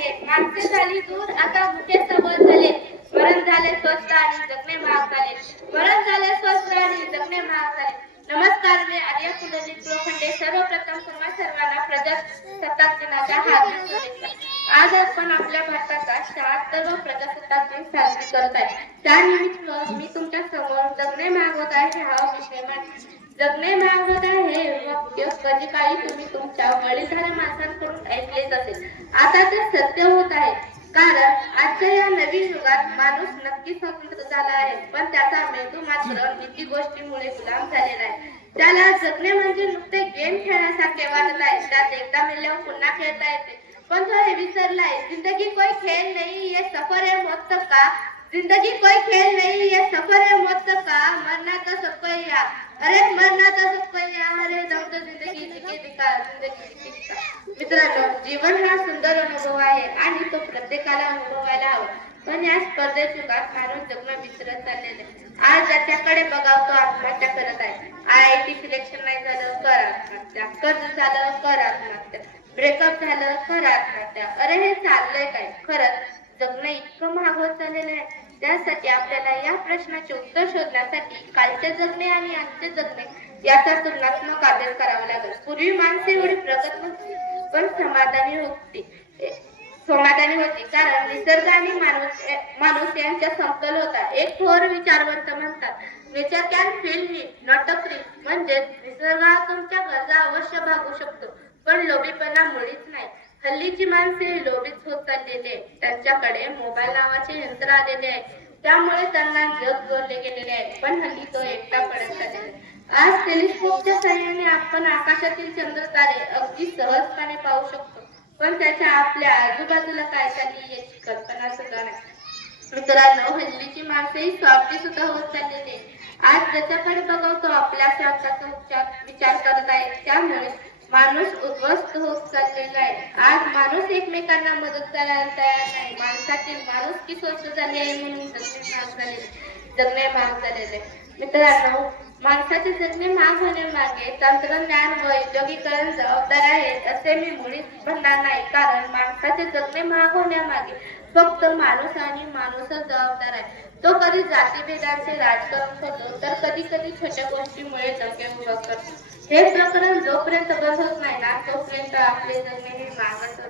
झाले, माणसे झाली दूर, आता मुखे सबळ झाले. मरण झाले स्वस्त आणि जगणे महाग झाले. मरण झाले स्वस्त आणि जगणे महाग झाले. नमस्कार, मी आर्य पुंडलिक लोखंडे. सर्वप्रथम तुम्हा सर्वांना प्रजासत्ताक दिनाच्या हार्दिक शुभेच्छा. आज आपण आपल्या भारताचा 76वा प्रजासत्ताक दिन साजरी करत आहे. त्यानिमित्त मी तुमच्या समोर जगणे महाग होत आहे हा विषय मांडते. जगणे महाग होत आहे हे वाक्य कधी काळी तुम्ही तुमच्या वडीलधाऱ्या माणसांकडून ऐकलेच असेल. आता ते सत्य होत आहे, कारण आजच्या या नवीन युगात माणूस नक्की स्वतंत्र झाला आहे, पण त्याचा मेंदू मात्र नीती गोष्टीमुळे गुलाम झालेला आहे. त्याला जगणे म्हणजे नुसते गेम खेळण्यासारखे वाटत आहे. त्यात एकदा मेल्यावर पुन्हा खेळता येते, पण तो हे विसरलाय, जिंदगी कोई खेल नहीं, ये सफर है मौत का. जिंदगी कोई खेल नहीं, ये सफर है मौत का. मरना तो सबको यार, अरे मरना तो सबको यार, अरे दम तो जिंदगी जिके दिखा, जिंदगी जिके. मित्रांनो, जीवन हा सुंदर अनुभव आहे आणि तो प्रत्येकाला अनुभवायला हवा. पण या स्पर्धेत युगात माणूस जगणं विसरत चाललेले. आज ज्याच्याकडे बघाव तो आत्महत्या करत आहे. IIT सिलेक्शन नाही झालं कर आत्महत्या, कर्ज झालं कर आत्महत्या, ब्रेकअप झालं कर आत्महत्या. अरे हे चाललंय काय? खरंच जगणं इतकं महाग होत चाललेलं आहे. त्यासाठी आपल्याला या प्रश्नाचे उत्तर शोधण्यासाठी कालचे जगणे आणि आजचे जगणे याचा तुलनात्मक अभ्यास करावा लागेल. पूर्वी माणसे एवढी प्रगत नव्हती, पण समाधानी होती, कारण निसर्ग आणि माणूस यांचा समतोल होता. एक थोर विचारवंत म्हणतात, nature can feel me not a free. म्हणजे निसर्ग हा तुमच्या गरजा अवश्य भागू शकतो, पण लोभीपणा मुळीच नाही. हल्लीची माणसे लोभीच होत चाललेली आहे. त्यांच्याकडे मोबाईल नावाचे यंत्र आलेले आहे, त्यामुळे त्यांना जग जोडले गेलेले आहे, पण हल्ली तो एकटा पडत चाललेला आहे. आज टेलिस्कोपच्या सहाय्याने आपण आकाशातील चंद्र तारे अगदी सहजपणे पाहू शकतो, पण त्याच्या आपल्या आजूबाजूला काय चालली याची कल्पना सुद्धा नाही. मित्रांनो, हल्लीची माणसे ही स्वार्थी सुद्धा होत चाललेली आहे. आज ज्याच्याकडे बघाव तो आपल्या स्वार्थाचा विचार करत आहे, त्यामुळे माणूस उद्ध्वस्त होत चाललेला आहे. आज माणूस एकमेकांना मदत करायला तयार नाही. माणसातील माणुसकी स्वस्त झाली आहे म्हणून जगणे महाग झालेले. मित्रांनो, माणसाचे जगणे महाग होण्यामागे तंत्रज्ञान व औद्योगिकरण जबाबदार आहेत असे मी मुळीच म्हणणार नाही, कारण माणसाचे जगणे महाग होण्यामागे फक्त माणूस आणि माणूसच जबाबदार आहे. तो कधी जातीभेदाचे राजकारण करतो, तर कधी कधी छोट्या गोष्टीमुळे दंगे उभा करतो. हे प्रकरण जोपर्यंत बंद होत नाही ना, तोपर्यंत आपले जगणे हे महागच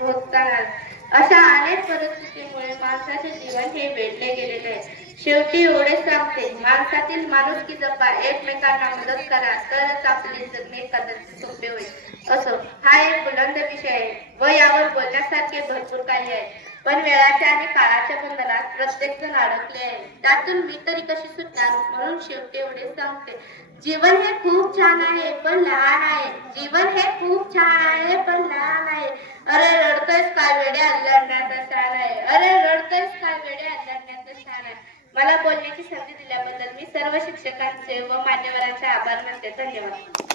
होत राहणार. अशा अनेक परिस्थितीमुळे माणसाचे जीवन हे वेढले गेलेले आहे. शेवटी एवढे सांगते, माणसातील माणुसकी जपा, एकमेकांना मदत करा, तरच आपले जगणे कदाचित सोपे होईल. असो, हा एक बुलंद विषय आहे व यावर बोलण्यासारखे भरपूर काही आहे, पण वेळाच्या आणि काळाच्या बंधनात प्रत्येक जण अडकले आहे. त्यातून मी तरी कशी सुटणार? म्हणून शेवटी एवढे सांगते, जीवन हे खूप छान आहे पण लहान आहे. जीवन हे खूप छान आहे पण लहान आहे. अरे रडतोयस काय वेड्या, लढण्याचा छान आहे. अरे रडतोयस काय वेड्या, लढण्याचा छान आहे. मला बोलण्याची संधी दिल्याबद्दल मी सर्व शिक्षकांचे व मान्यवरांचे आभार मानते. धन्यवाद.